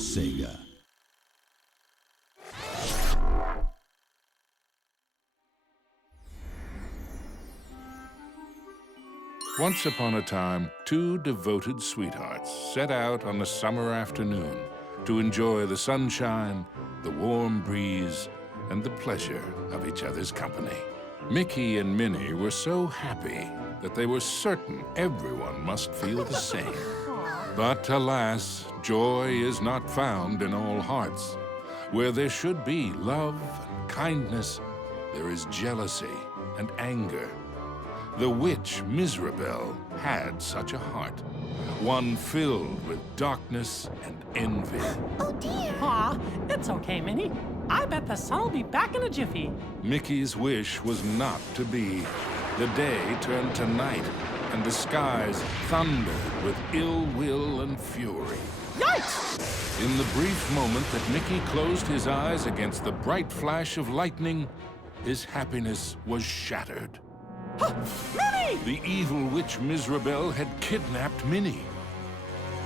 Sega. Once upon a time, two devoted sweethearts set out on a summer afternoon to enjoy the sunshine, the warm breeze, and the pleasure of each other's company. Mickey and Minnie were so happy that they were certain everyone must feel the same. But alas, joy is not found in all hearts. Where there should be love and kindness, there is jealousy and anger. The witch Miserabel had such a heart, one filled with darkness and envy. Oh dear! Aw, it's okay, Minnie. I bet the sun will be back in a jiffy. Mickey's wish was not to be. The day turned to night, and the skies thundered with ill will and fury. Yikes! In the brief moment that Mickey closed his eyes against the bright flash of lightning, his happiness was shattered. Minnie! The evil witch Miserabel had kidnapped Minnie.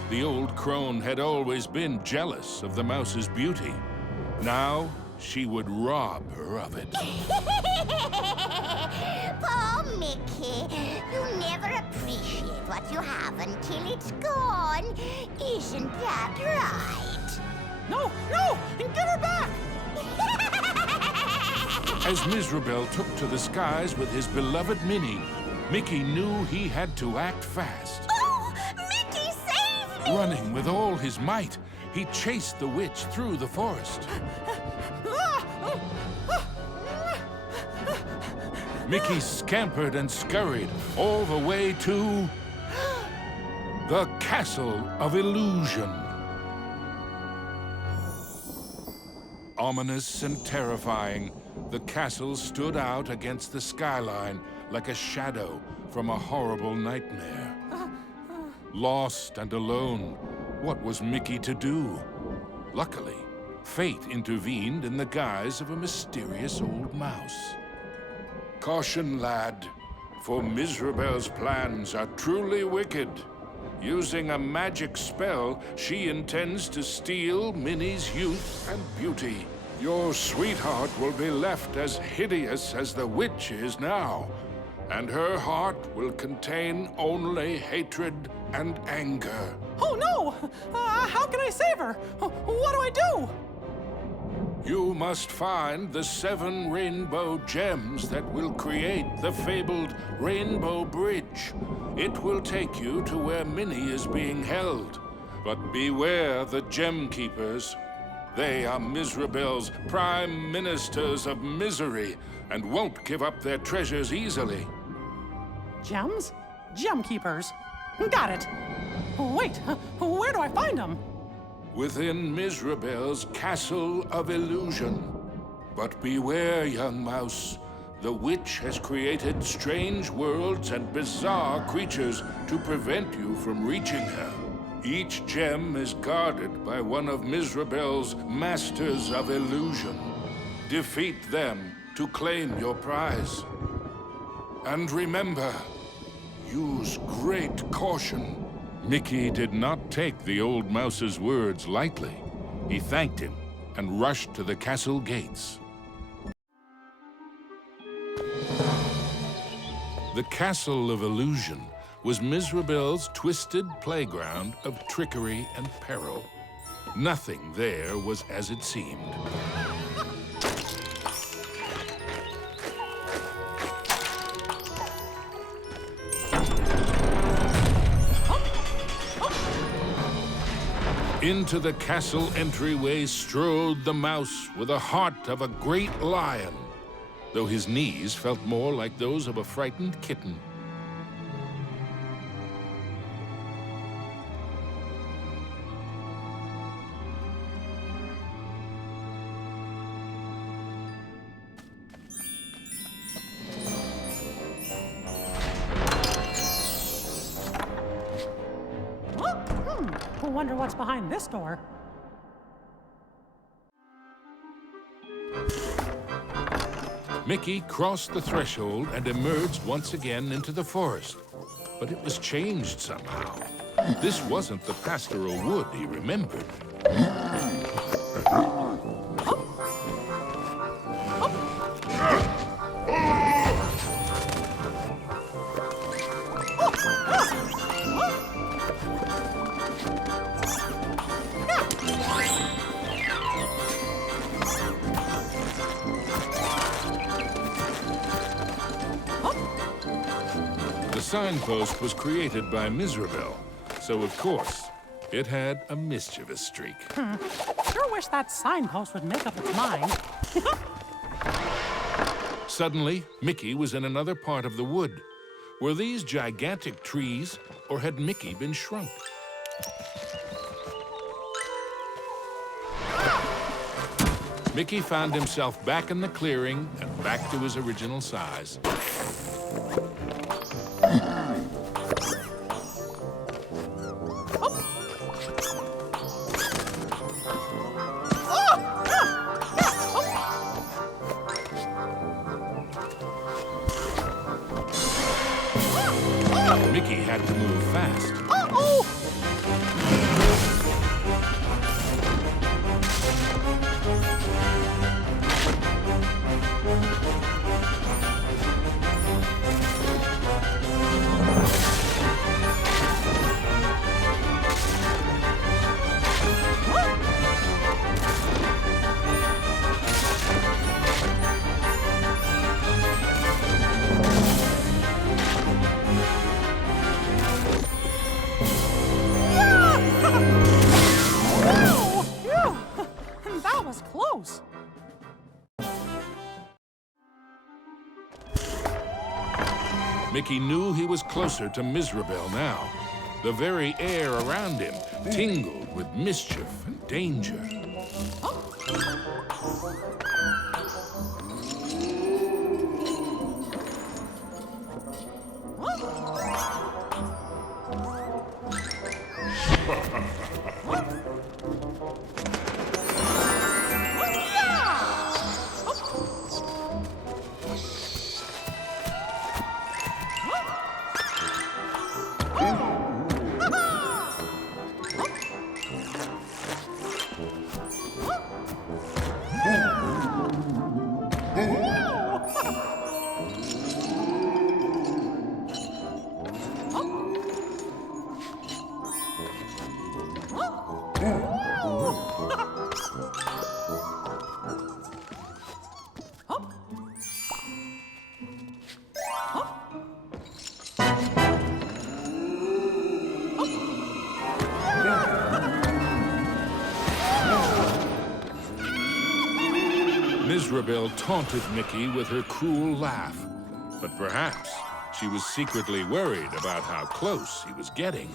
The old crone had always been jealous of the mouse's beauty. Now, she would rob her of it. Poor Mickey, you never appreciate what you have until it's gone. Isn't that right? No, no! Give her back! As Miserabel took to the skies with his beloved Minnie, Mickey knew he had to act fast. Oh, Mickey, save me! Running with all his might, he chased the witch through the forest. Mickey scampered and scurried all the way to the Castle of Illusion. Ominous and terrifying, the castle stood out against the skyline like a shadow from a horrible nightmare. Lost and alone, what was Mickey to do? Luckily, fate intervened in the guise of a mysterious old mouse. Caution, lad, for Miserabel's plans are truly wicked. Using a magic spell, she intends to steal Minnie's youth and beauty. Your sweetheart will be left as hideous as the witch is now, and her heart will contain only hatred and anger. Oh no! How can I save her? What do I do? You must find the 7 rainbow gems that will create the fabled Rainbow Bridge. It will take you to where Minnie is being held. But beware the Gem Keepers. They are Miserabel's prime ministers of misery and won't give up their treasures easily. Gems? Gem keepers. Got it. Wait, where do I find them? Within Miserabel's Castle of Illusion. But beware, young mouse. The witch has created strange worlds and bizarre creatures to prevent you from reaching her. Each gem is guarded by one of Miserabel's Masters of Illusion. Defeat them to claim your prize. And remember, use great caution. Mickey did not take the old mouse's words lightly. He thanked him and rushed to the castle gates. The Castle of Illusion was Miserabel's twisted playground of trickery and peril. Nothing there was as it seemed. Into the castle entryway strode the mouse with the heart of a great lion, though his knees felt more like those of a frightened kitten. I wonder what's behind this door. Mickey crossed the threshold and emerged once again into the forest. But it was changed somehow. This wasn't the pastoral wood he remembered. The signpost was created by Miserable, so of course, it had a mischievous streak. Sure wish that signpost would make up its mind. Suddenly, Mickey was in another part of the wood. Were these gigantic trees, or had Mickey been shrunk? Mickey found himself back in the clearing and back to his original size. Mickey had to move fast. That was close. Mickey knew he was closer to Miserable now. The very air around him tingled with mischief and danger. Miserable taunted Mickey with her cruel laugh, but perhaps she was secretly worried about how close he was getting.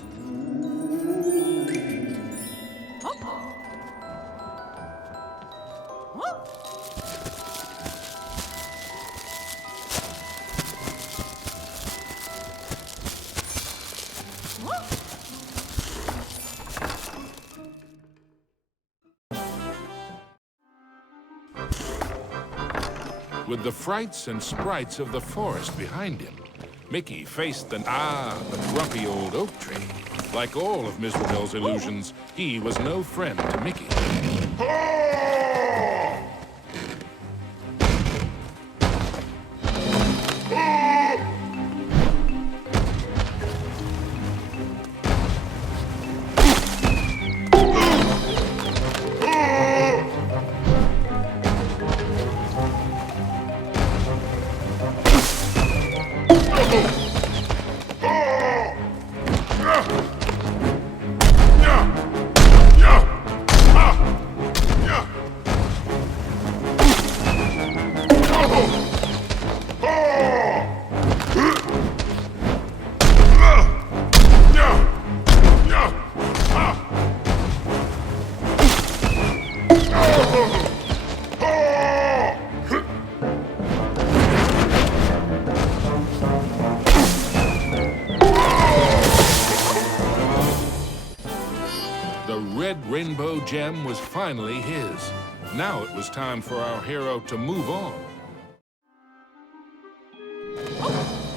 With the frights and sprites of the forest behind him, Mickey faced the grumpy old oak tree. Like all of Miserable's illusions, he was no friend to Mickey. Rainbow gem was finally his. Now it was time for our hero to move on.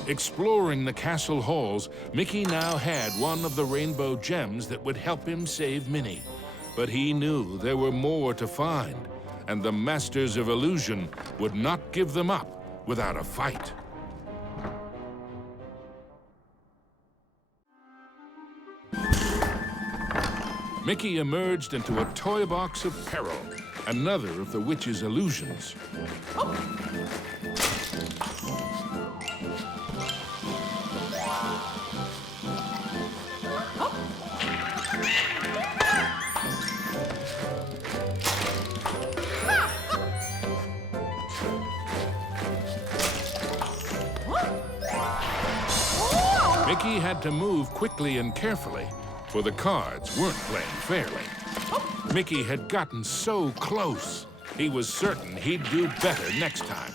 Exploring the castle halls, Mickey now had one of the rainbow gems that would help him save Minnie. But he knew there were more to find, and the Masters of Illusion would not give them up without a fight. Mickey emerged into a toy box of peril, another of the witch's illusions. Mickey had to move quickly and carefully, for the cards weren't playing fairly. Mickey had gotten so close, he was certain he'd do better next time.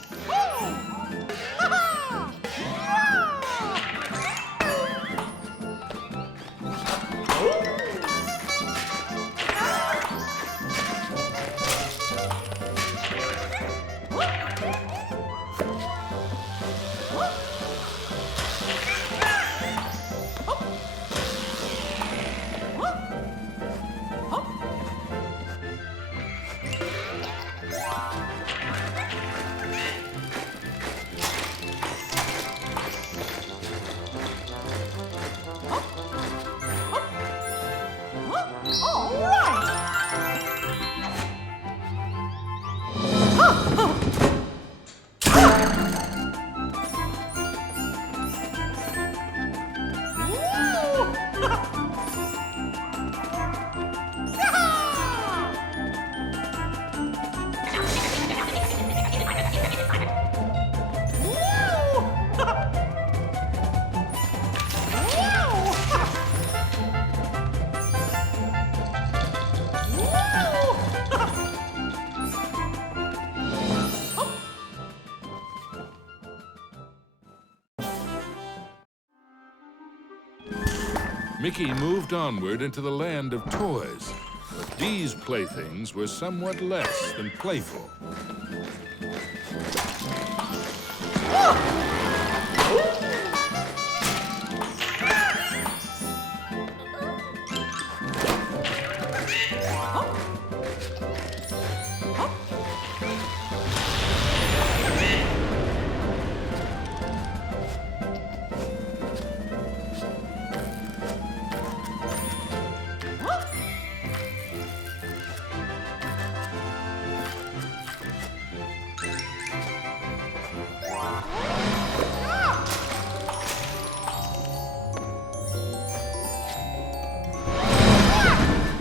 Mickey moved onward into the land of toys, but these playthings were somewhat less than playful.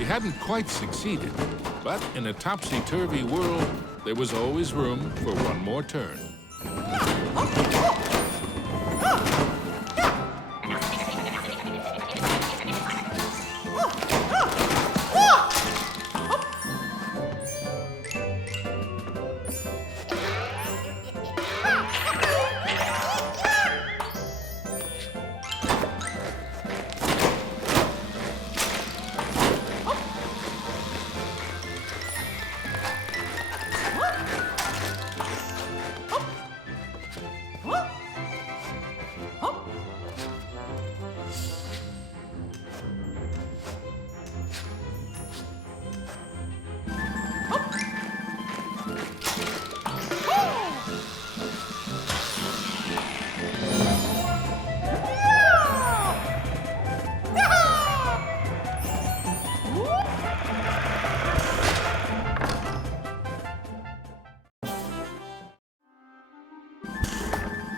Hadn't quite succeeded, but in a topsy-turvy world, there was always room for one more turn.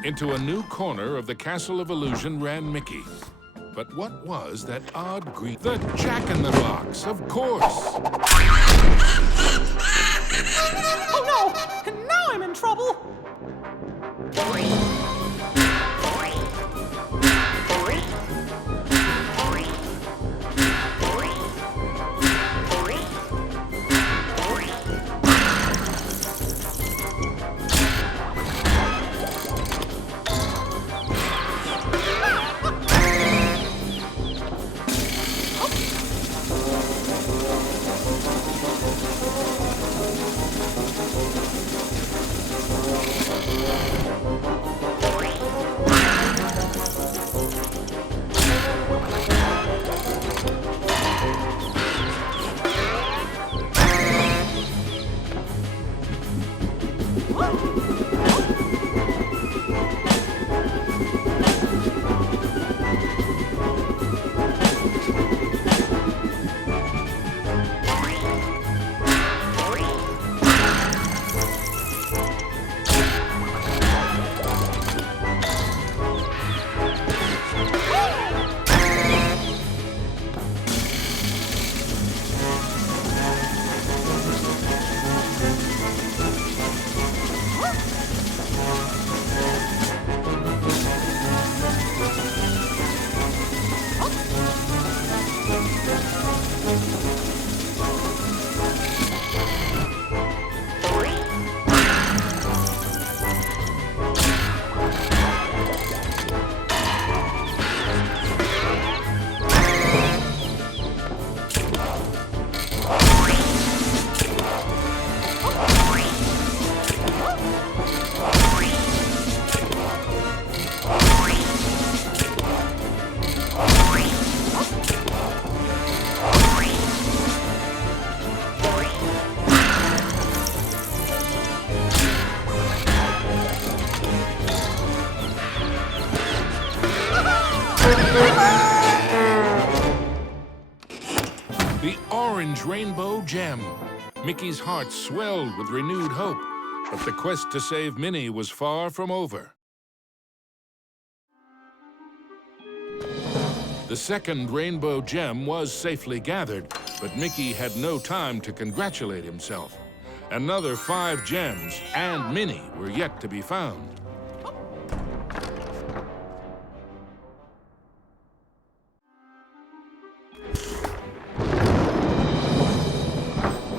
Into a new corner of the Castle of Illusion ran Mickey. But what was that odd green... The Jack-in-the-Box, of course! Oh no! Now I'm in trouble! The orange rainbow gem. Mickey's heart swelled with renewed hope, but the quest to save Minnie was far from over. The second rainbow gem was safely gathered, but Mickey had no time to congratulate himself. Another 5 gems and Minnie were yet to be found.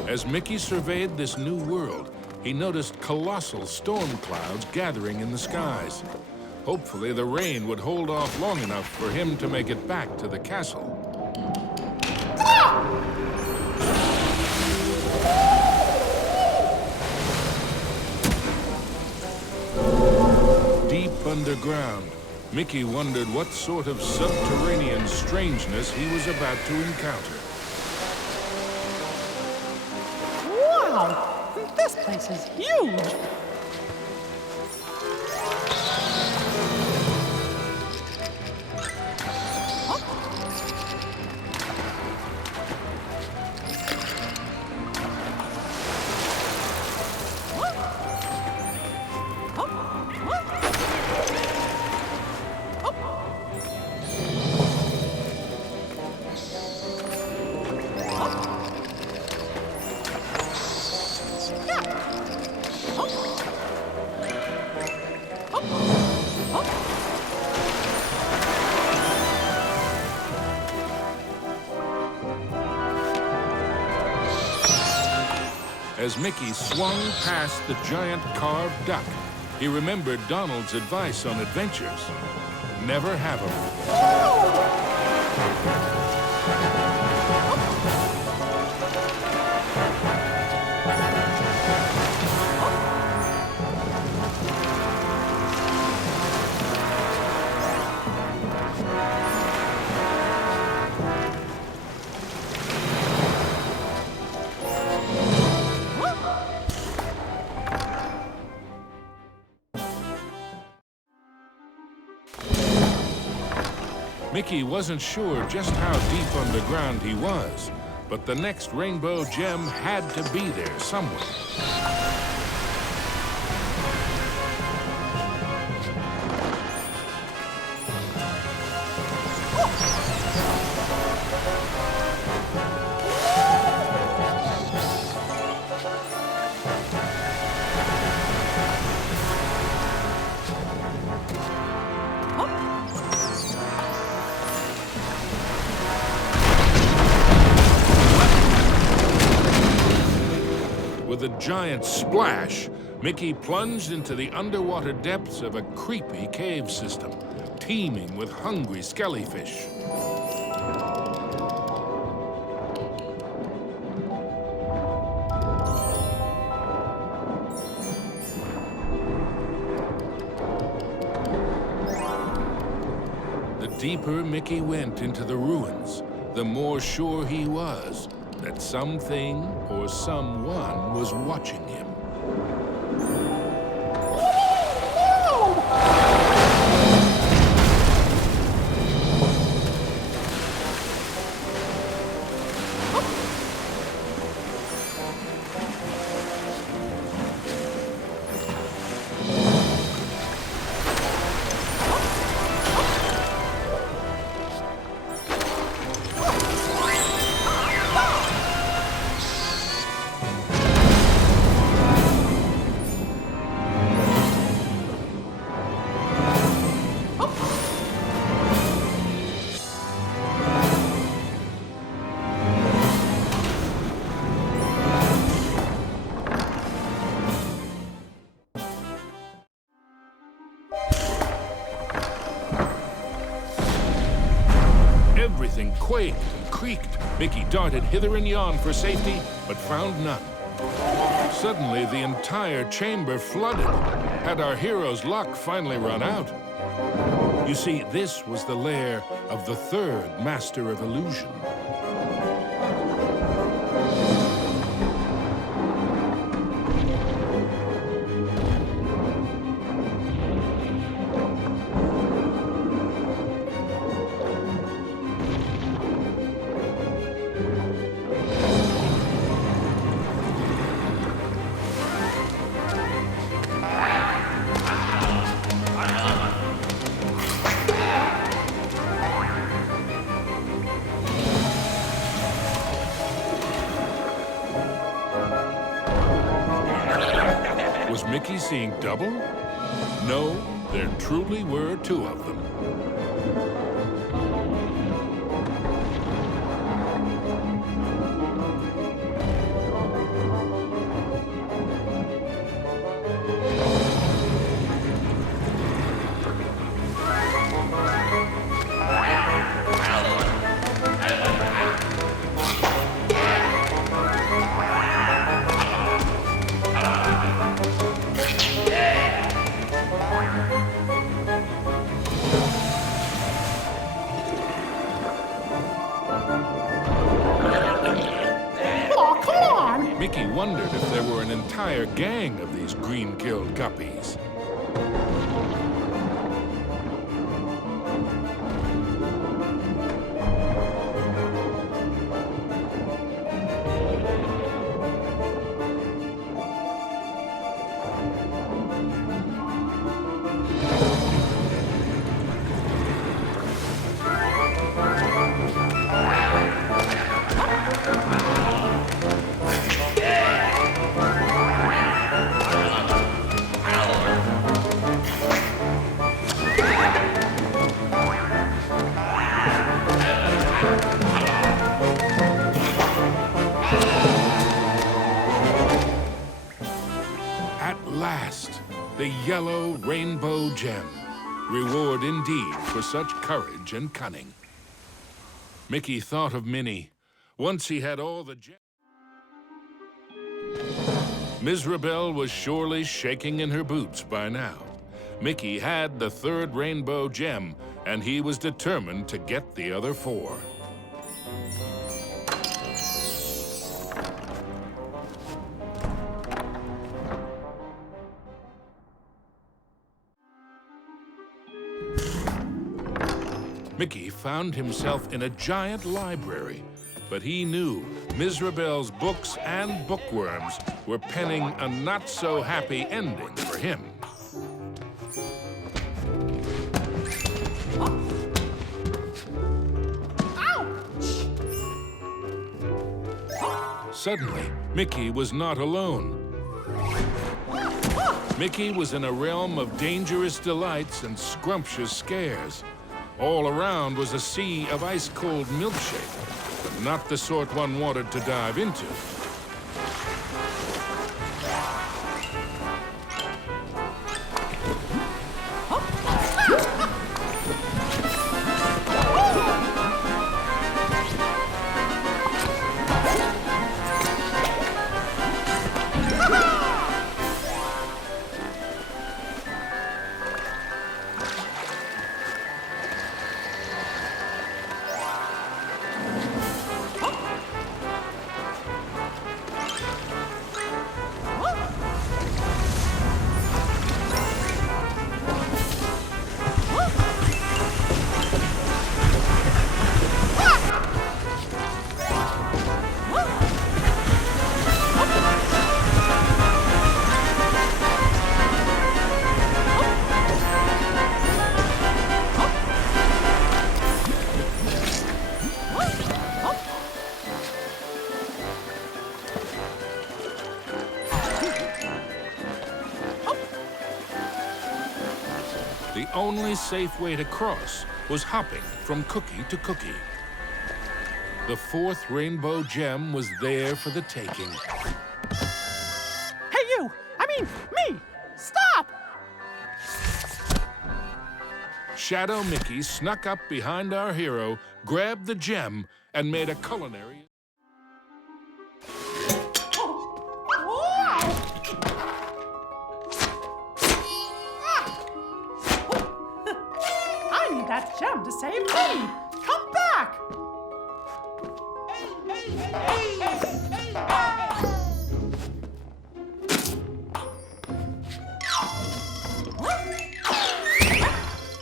As Mickey surveyed this new world, he noticed colossal storm clouds gathering in the skies. Hopefully, the rain would hold off long enough for him to make it back to the castle. Deep underground, Mickey wondered what sort of subterranean strangeness he was about to encounter. Wow! This place is huge! As Mickey swung past the giant carved duck, he remembered Donald's advice on adventures. Never have them. Mickey wasn't sure just how deep underground he was, but the next rainbow gem had to be there somewhere. With a giant splash, Mickey plunged into the underwater depths of a creepy cave system, teeming with hungry skellyfish. The deeper Mickey went into the ruins, the more sure he was that something or someone was watching him. Everything quaked and creaked. Mickey darted hither and yon for safety, but found none. Suddenly, the entire chamber flooded. Had our hero's luck finally run out? You see, this was the lair of the third master of illusion. Was Mickey seeing double? No, there truly were two of them. Mickey wondered if there were an entire gang of these green-killed guppies. The yellow rainbow gem. Reward indeed for such courage and cunning. Mickey thought of Minnie. Once he had all the gems. Mizrabel was surely shaking in her boots by now. Mickey had the third rainbow gem, and he was determined to get the other four. Mickey found himself in a giant library, but he knew Mizrabel's books and bookworms were penning a not-so-happy ending for him. Suddenly, Mickey was not alone. Mickey was in a realm of dangerous delights and scrumptious scares. All around was a sea of ice-cold milkshake, but not the sort one wanted to dive into. The only safe way to cross was hopping from cookie to cookie. The fourth rainbow gem was there for the taking. Hey, you! I mean, me! Stop! Shadow Mickey snuck up behind our hero, grabbed the gem, and made a culinary... I need that gem to save Minnie! Come back!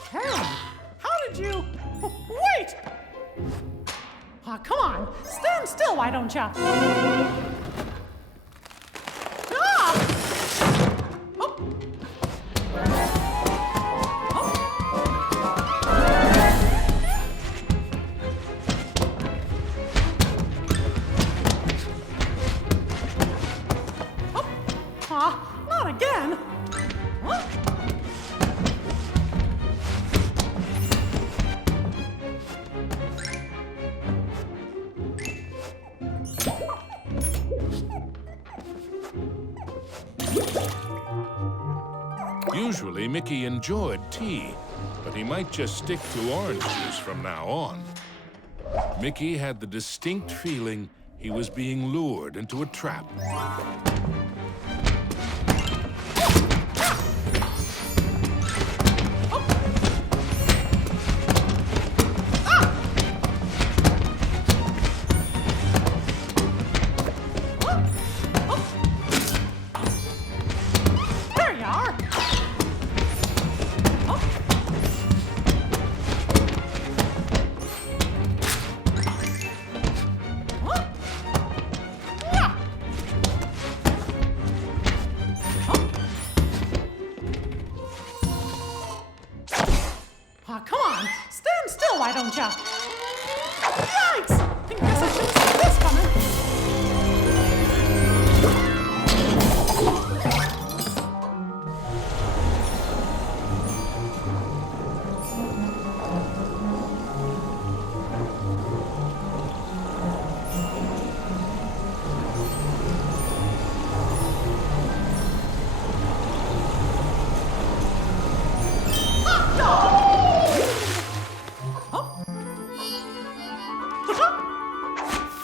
Karen, how did you... Wait! Aw, come on, stand still, why don't ya? Ah! Oh. Not again! Huh? Usually, Mickey enjoyed tea, but he might just stick to orange juice from now on. Mickey had the distinct feeling he was being lured into a trap. There you are! Come on, stand still, why don't ya? Yikes! I guess I shouldn't see this coming.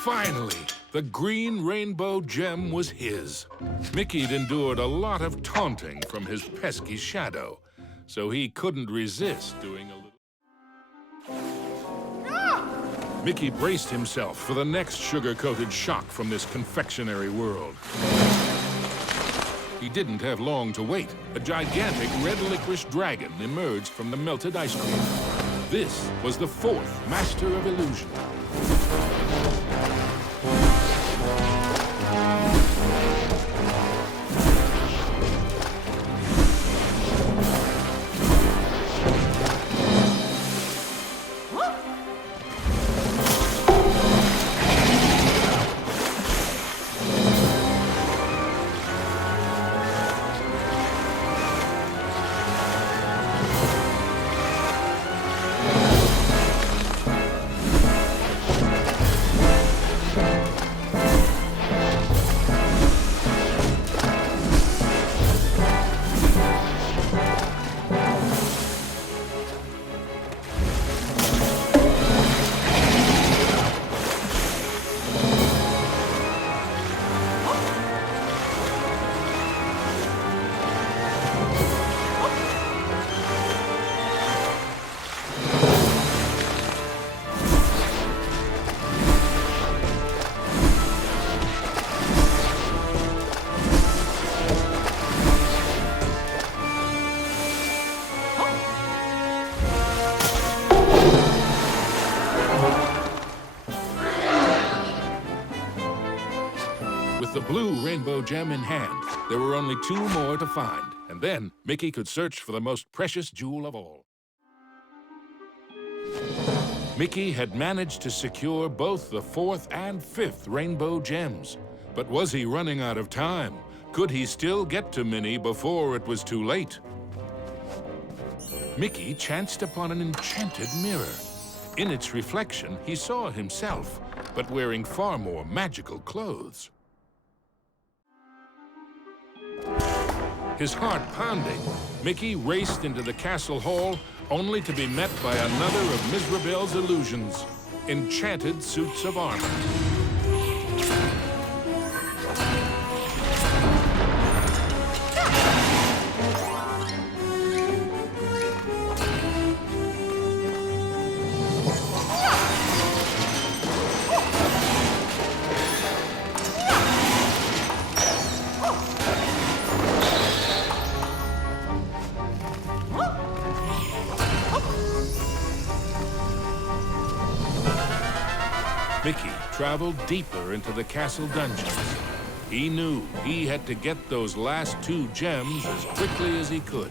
Finally, the green rainbow gem was his. Mickey'd endured a lot of taunting from his pesky shadow, so he couldn't resist doing a little... Mickey braced himself for the next sugar-coated shock from this confectionery world. He didn't have long to wait. A gigantic red licorice dragon emerged from the melted ice cream. This was the fourth Master of Illusion. With the blue rainbow gem in hand, there were only 2 more to find, and then Mickey could search for the most precious jewel of all. Mickey had managed to secure both the 4th and 5th rainbow gems. But was he running out of time? Could he still get to Minnie before it was too late? Mickey chanced upon an enchanted mirror. In its reflection, he saw himself, but wearing far more magical clothes. His heart pounding, Mickey raced into the castle hall, only to be met by another of Mizrabel's illusions, enchanted suits of armor. Mickey traveled deeper into the castle dungeons. He knew he had to get those last 2 gems as quickly as he could.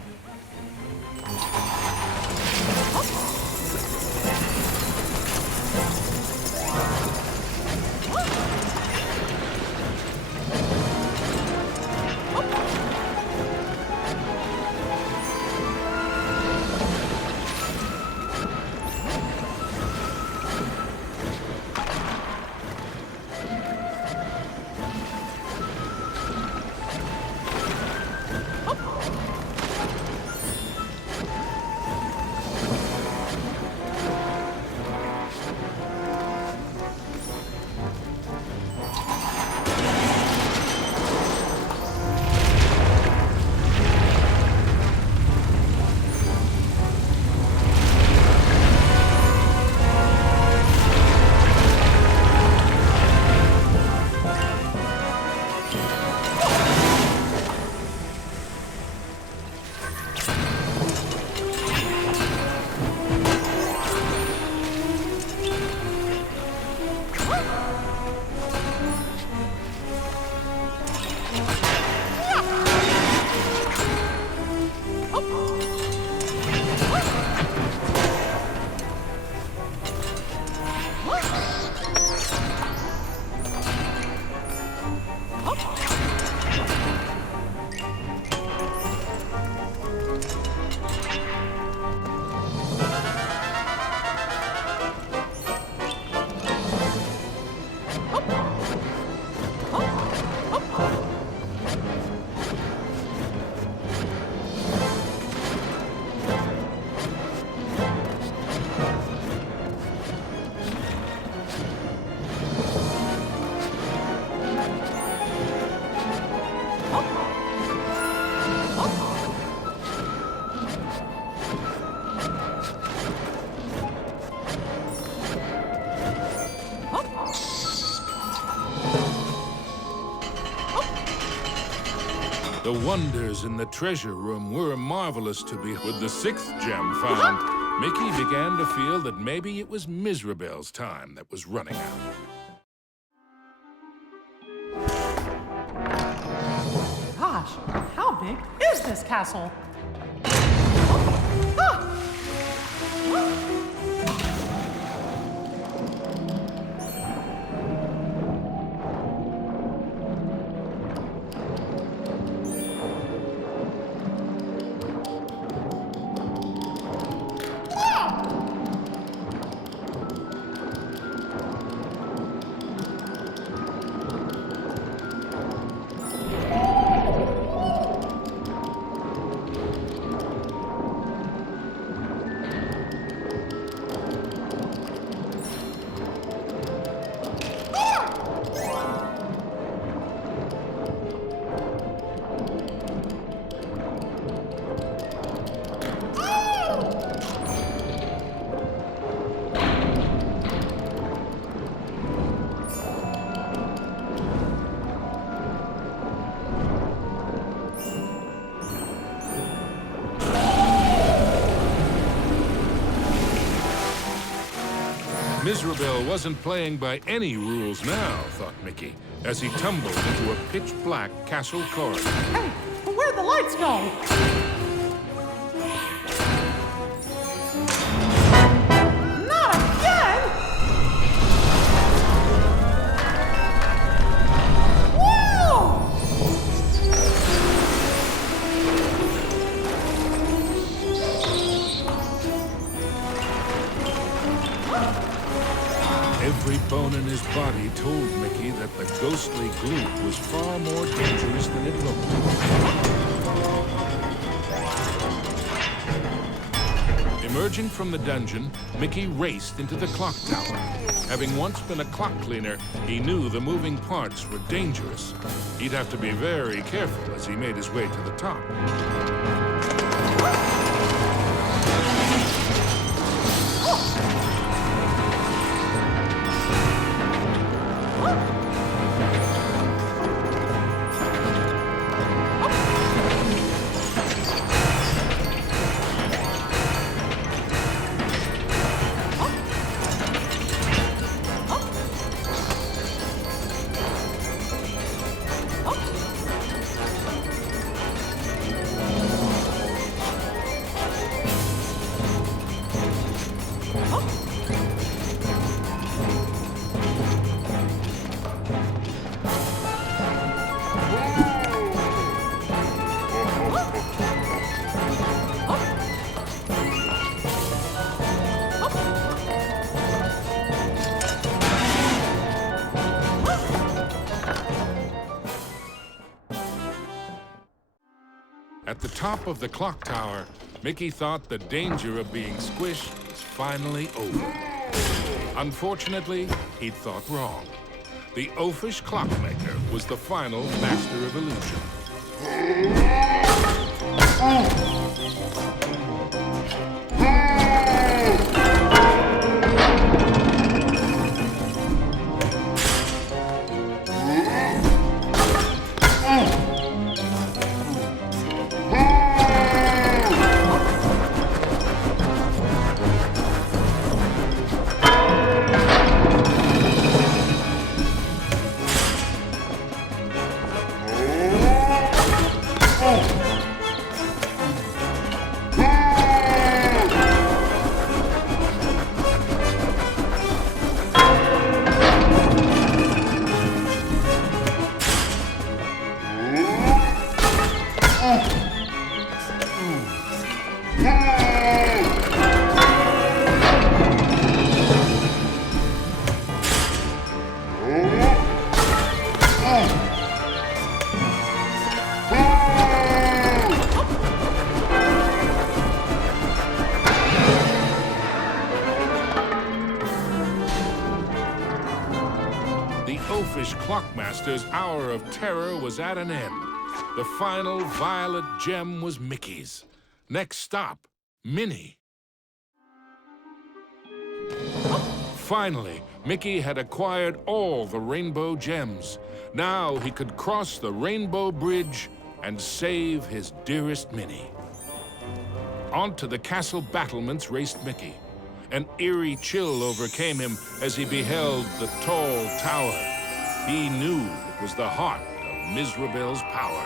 The wonders in the treasure room were marvelous to behold. With the 6th gem found, Mickey began to feel that maybe it was Mizrabel's time that was running out. Gosh, how big is this castle? Ah! Mizrabel wasn't playing by any rules now, thought Mickey, as he tumbled into a pitch-black castle corridor. Hey, where'd the lights go? Not again! Whoa! Every bone in his body told Mickey that the ghostly gloop was far more dangerous than it looked. Emerging from the dungeon, Mickey raced into the clock tower. Having once been a clock cleaner, he knew the moving parts were dangerous. He'd have to be very careful as he made his way to the top. At the top of the clock tower, Mickey thought the danger of being squished was finally over. Unfortunately, he'd thought wrong. The oafish clockmaker was the final master of illusion. The oafish clockmaster's hour of terror was at an end. The final violet gem was Mickey's. Next stop, Minnie. Finally, Mickey had acquired all the rainbow gems. Now he could cross the rainbow bridge and save his dearest Minnie. Onto the castle battlements raced Mickey. An eerie chill overcame him as he beheld the tall tower. He knew it was the heart of Mizrabel's power.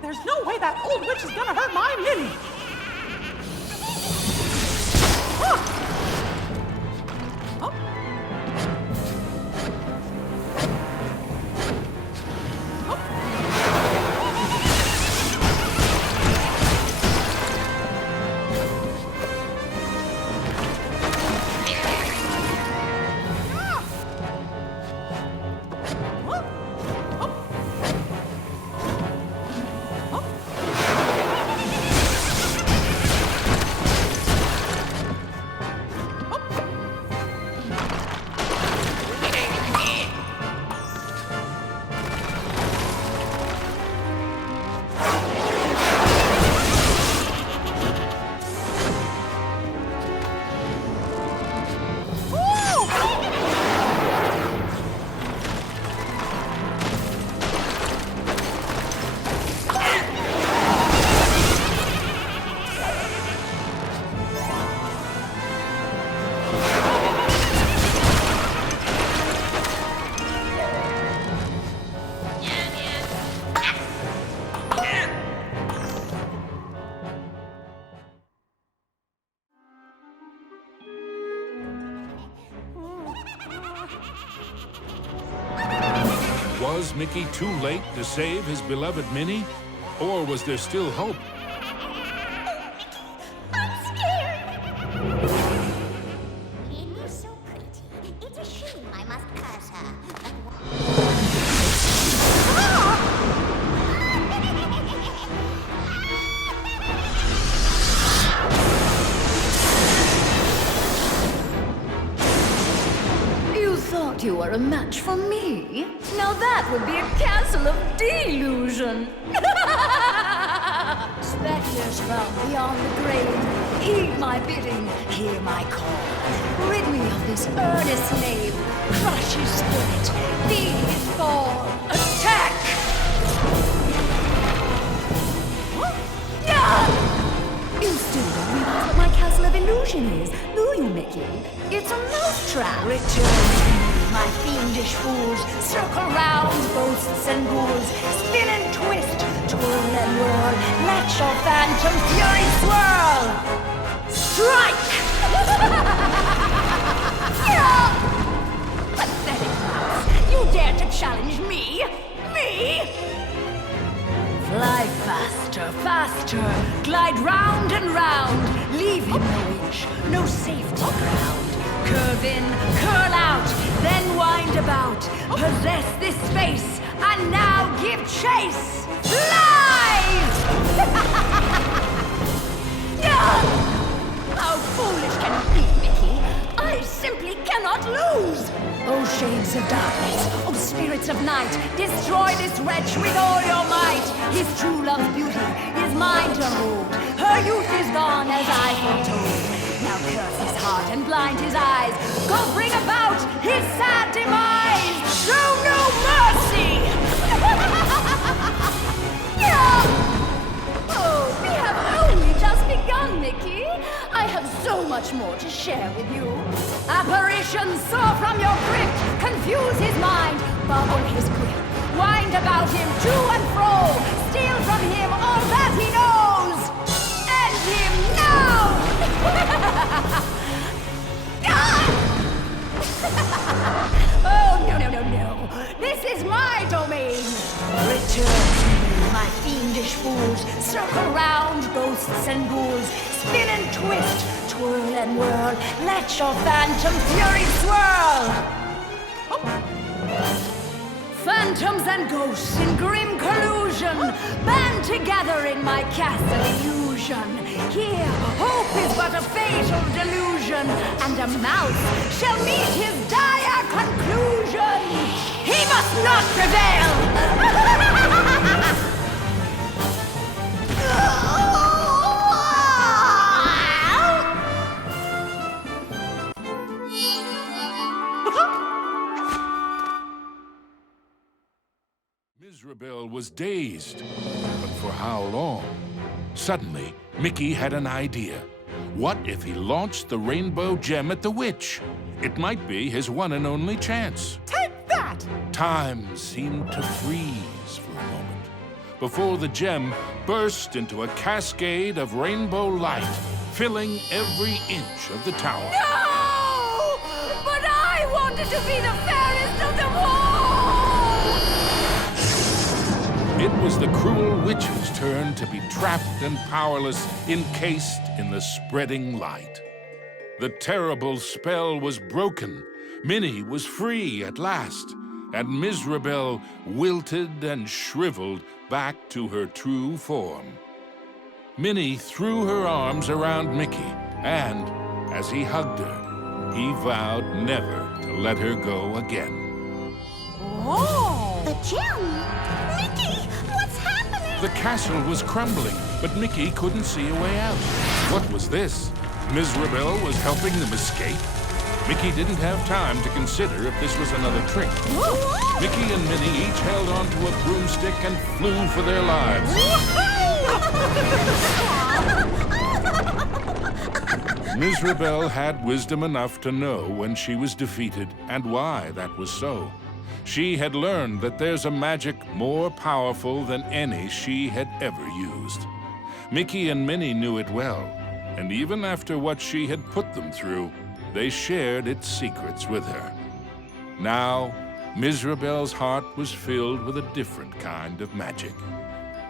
There's no way that old witch is gonna hurt my Minnie! Was Mickey too late to save his beloved Minnie? Or was there still hope? I'm scared. Minnie's so pretty. It's a shame I must curse her. You thought you were a match for me? Now that would be a castle of delusion. Spectres from beyond the grave, heed my bidding, hear my call. Rid me of this earnest slave, crush his spirit, feed his fall. Attack! You still don't realize what my castle of illusion is, do you, Mickey? It's a mousetrap. Return to me, my fiendish fools. Circle round, ghosts and ghouls. Spin and twist, twirl and whirl. Let your phantom fury swirl. Strike! Pathetic mouse! You dare to challenge me? Me? Fly faster, faster, glide round and round. Leave him no inch, no safety ground. Curve in, curl out, then wind about. Possess this space, and now give chase. Live! How foolish can you be, Mickey? I simply cannot lose. Oh, shades of darkness, oh, spirits of night, destroy this wretch with all your might. His true love's beauty is mine to hold. Her youth is gone as I foretold. Now curse his heart and blind his eyes. Go bring about his sad demise. Show no mercy! Oh, we have only just begun, Mickey. I have so much more to share with you. Apparitions soar from your crypt, confuse his mind, bubble his grip, wind about him to and fro, steal from him all that he knows. End him now! Oh, no, no, no, no. This is my domain. Return to me, my fiendish fools. Circle round, ghosts and ghouls. Spin and twist, twirl and whirl. Let your phantom fury swirl. Phantoms and ghosts in grim collusion band together in my castle illusion. Here, hope is but a fatal delusion, and a mouse shall meet his dire conclusion. He must not prevail! Mizrabel was dazed, but for how long? Suddenly, Mickey had an idea. What if he launched the rainbow gem at the witch? It might be his one and only chance. Take that! Time seemed to freeze for a moment before the gem burst into a cascade of rainbow light, filling every inch of the tower. No! But I wanted to be the fairest of them all! It was the cruel witch's turn to be trapped and powerless, encased in the spreading light. The terrible spell was broken. Minnie was free at last, and Mizrabel wilted and shriveled back to her true form. Minnie threw her arms around Mickey, and as he hugged her, he vowed never to let her go again. Oh! The gem? Mickey, what's happening? The castle was crumbling, but Mickey couldn't see a way out. What was this? Mizrabel was helping them escape? Mickey didn't have time to consider if this was another trick. Mickey and Minnie each held onto a broomstick and flew for their lives. Mizrabel had wisdom enough to know when she was defeated and why that was so. She had learned that there's a magic more powerful than any she had ever used. Mickey and Minnie knew it well, and even after what she had put them through, they shared its secrets with her. Now, Mizrabel's heart was filled with a different kind of magic.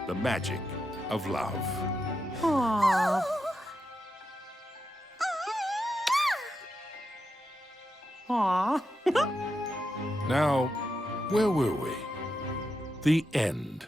The magic of love. Aww. Aww. Now, where were we? The end.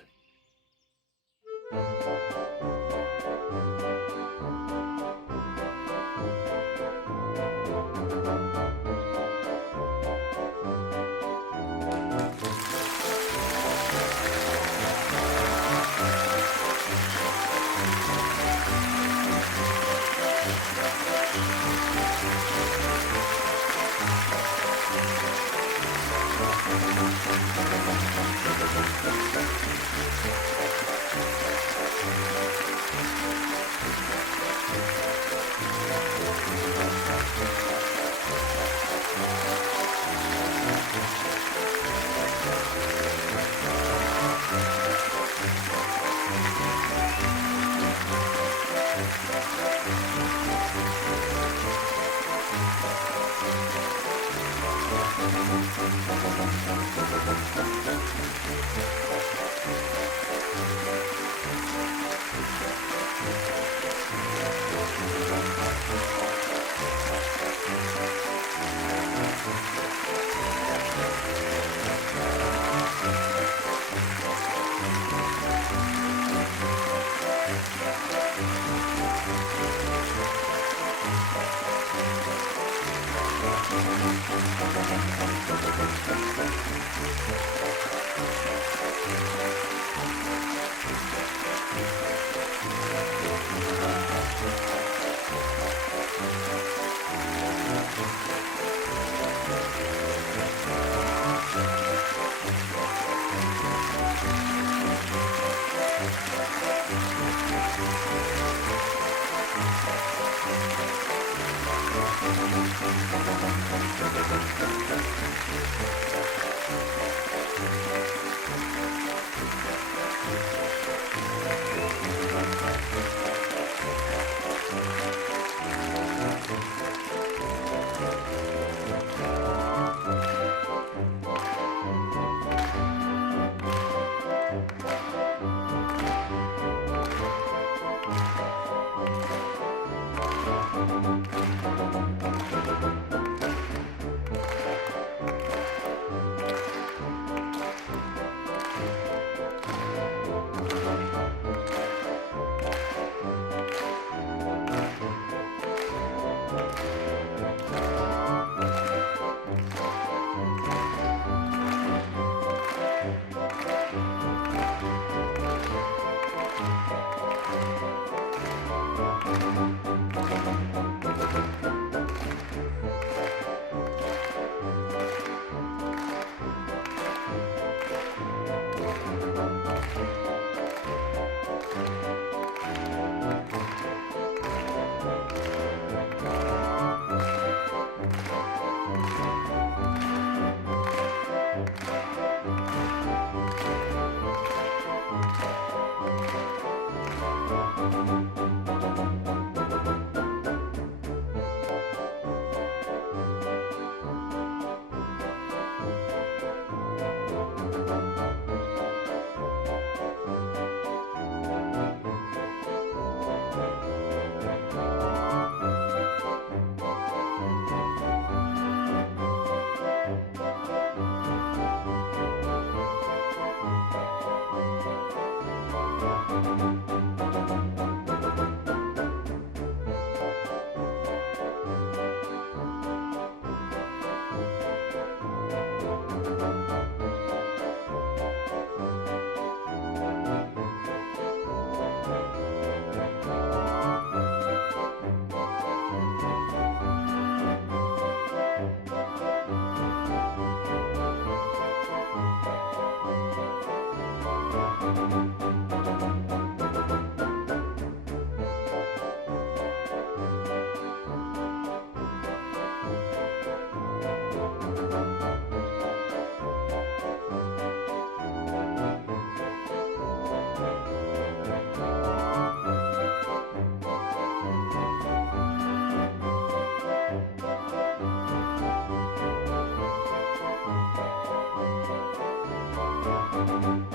Bye.